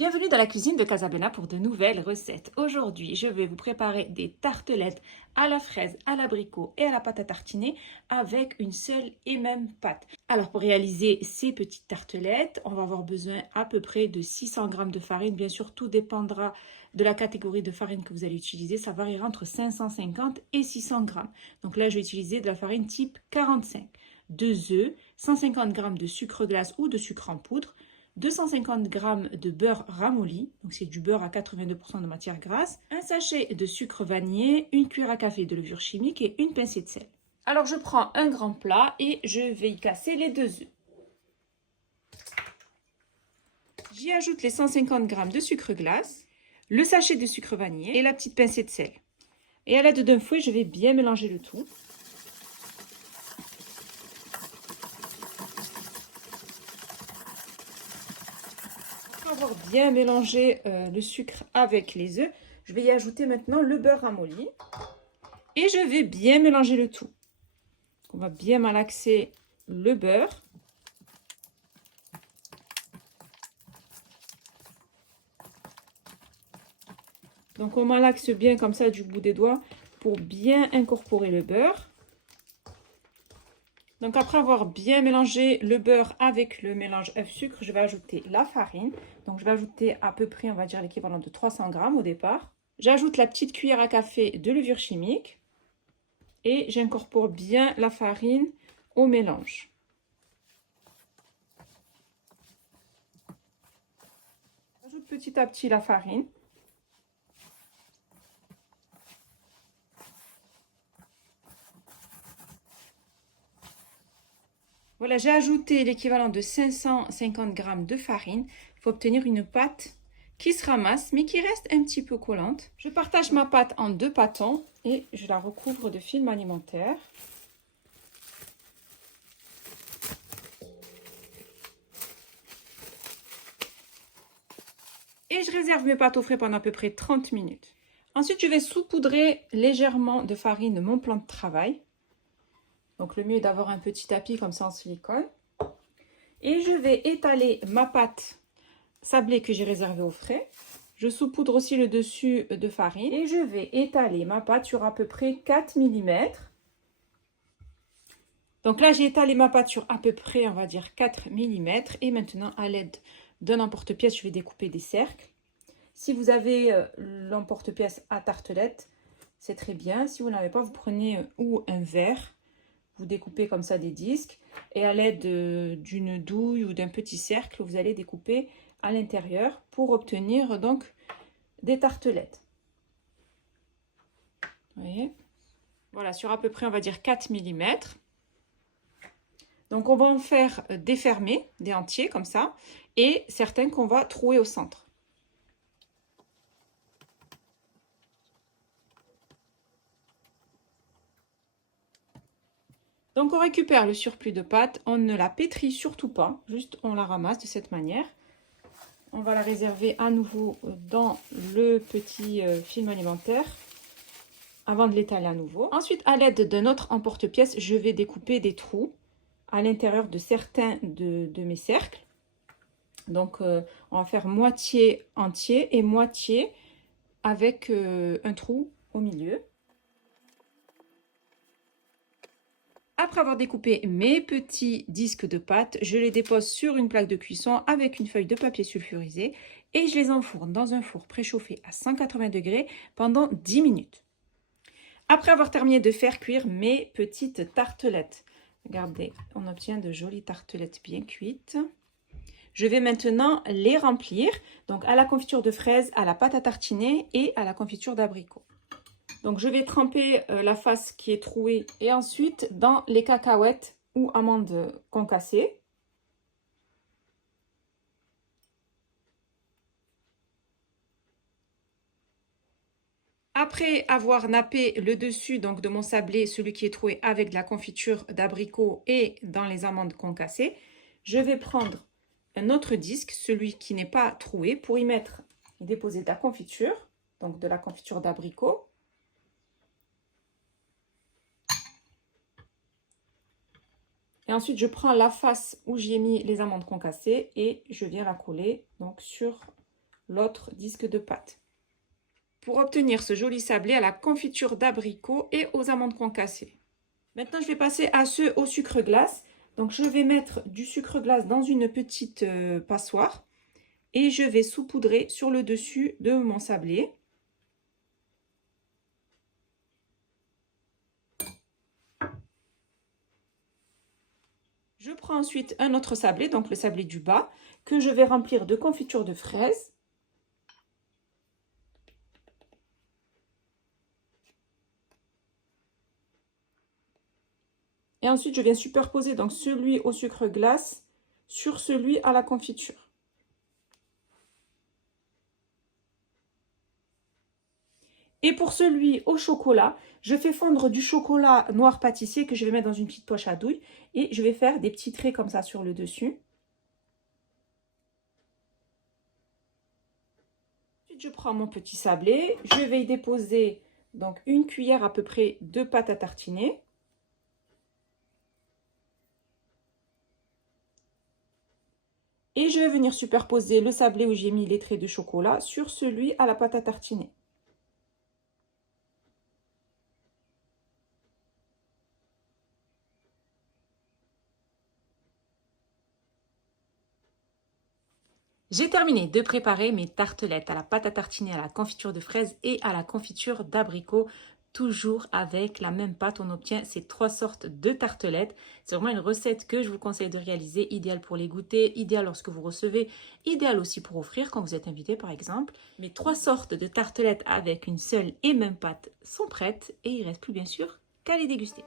Bienvenue dans la cuisine de Casablanca pour de nouvelles recettes. Aujourd'hui, je vais vous préparer des tartelettes à la fraise, à l'abricot et à la pâte à tartiner avec une seule et même pâte. Alors pour réaliser ces petites tartelettes, on va avoir besoin à peu près de 600 g de farine. Bien sûr, tout dépendra de la catégorie de farine que vous allez utiliser. Ça variera entre 550 et 600 g. Donc là, je vais utiliser de la farine type 45. 2 œufs, 150 g de sucre glace ou de sucre en poudre, 250 g de beurre ramolli, donc c'est du beurre à 82% de matière grasse, un sachet de sucre vanillé, une cuillère à café de levure chimique et une pincée de sel. Alors je prends un grand plat et je vais y casser les 2 œufs. J'y ajoute les 150 g de sucre glace, le sachet de sucre vanillé et la petite pincée de sel. Et à l'aide d'un fouet, je vais bien mélanger le tout. Avoir bien mélangé le sucre avec les œufs, je vais y ajouter maintenant le beurre ramolli et je vais bien mélanger le tout. On va bien malaxer le beurre. Donc on malaxe bien comme ça du bout des doigts pour bien incorporer le beurre. Donc après avoir bien mélangé le beurre avec le mélange œuf-sucre, je vais ajouter la farine. Donc je vais ajouter à peu près, on va dire l'équivalent de 300 g au départ. J'ajoute la petite cuillère à café de levure chimique et j'incorpore bien la farine au mélange. J'ajoute petit à petit la farine. Voilà, j'ai ajouté l'équivalent de 550 g de farine. Il faut obtenir une pâte qui se ramasse, mais qui reste un petit peu collante. Je partage ma pâte en 2 pâtons et je la recouvre de film alimentaire. Et je réserve mes pâtes au frais pendant à peu près 30 minutes. Ensuite, je vais saupoudrer légèrement de farine mon plan de travail. Donc le mieux est d'avoir un petit tapis comme ça en silicone. Et je vais étaler ma pâte sablée que j'ai réservée au frais. Je saupoudre aussi le dessus de farine. Et je vais étaler ma pâte sur à peu près 4 mm. Donc là, j'ai étalé ma pâte sur à peu près, on va dire 4 mm. Et maintenant, à l'aide d'un emporte-pièce, je vais découper des cercles. Si vous avez l'emporte-pièce à tartelettes, c'est très bien. Si vous n'avez pas, vous prenez ou un verre. Vous découpez comme ça des disques et à l'aide d'une douille ou d'un petit cercle, vous allez découper à l'intérieur pour obtenir donc des tartelettes. Vous voyez? Voilà, sur à peu près, on va dire 4 mm. Donc, on va en faire des fermés, des entiers comme ça, et certains qu'on va trouer au centre. Donc, on récupère le surplus de pâte, on ne la pétrit surtout pas, juste on la ramasse de cette manière. On va la réserver à nouveau dans le petit film alimentaire avant de l'étaler à nouveau. Ensuite, à l'aide d'un autre emporte-pièce, je vais découper des trous à l'intérieur de certains de mes cercles. Donc, on va faire moitié entier et moitié avec un trou au milieu. Après avoir découpé mes petits disques de pâte, je les dépose sur une plaque de cuisson avec une feuille de papier sulfurisé et je les enfourne dans un four préchauffé à 180 degrés pendant 10 minutes. Après avoir terminé de faire cuire mes petites tartelettes, regardez, on obtient de jolies tartelettes bien cuites. Je vais maintenant les remplir, donc à la confiture de fraises, à la pâte à tartiner et à la confiture d'abricot. Donc, je vais tremper la face qui est trouée et ensuite dans les cacahuètes ou amandes concassées. Après avoir nappé le dessus donc de mon sablé, celui qui est troué avec de la confiture d'abricot et dans les amandes concassées, je vais prendre un autre disque, celui qui n'est pas troué, pour y mettre et déposer de la confiture, donc de la confiture d'abricot. Et ensuite, je prends la face où j'y ai mis les amandes concassées et je viens la coller donc sur l'autre disque de pâte. Pour obtenir ce joli sablé à la confiture d'abricot et aux amandes concassées. Maintenant, je vais passer à ceux au sucre glace. Donc, je vais mettre du sucre glace dans une petite passoire et je vais saupoudrer sur le dessus de mon sablé. Je prends ensuite un autre sablé, donc le sablé du bas, que je vais remplir de confiture de fraises. Et ensuite, je viens superposer donc celui au sucre glace sur celui à la confiture. Et pour celui au chocolat, je fais fondre du chocolat noir pâtissier que je vais mettre dans une petite poche à douille. Et je vais faire des petits traits comme ça sur le dessus. Ensuite, je prends mon petit sablé. Je vais y déposer donc une cuillère à peu près de pâte à tartiner. Et je vais venir superposer le sablé où j'ai mis les traits de chocolat sur celui à la pâte à tartiner. J'ai terminé de préparer mes tartelettes à la pâte à tartiner, à la confiture de fraises et à la confiture d'abricot. Toujours avec la même pâte, on obtient ces 3 sortes de tartelettes. C'est vraiment une recette que je vous conseille de réaliser, idéale pour les goûter, idéale lorsque vous recevez, idéale aussi pour offrir quand vous êtes invité par exemple. Mes 3 sortes de tartelettes avec une seule et même pâte sont prêtes et il ne reste plus bien sûr qu'à les déguster.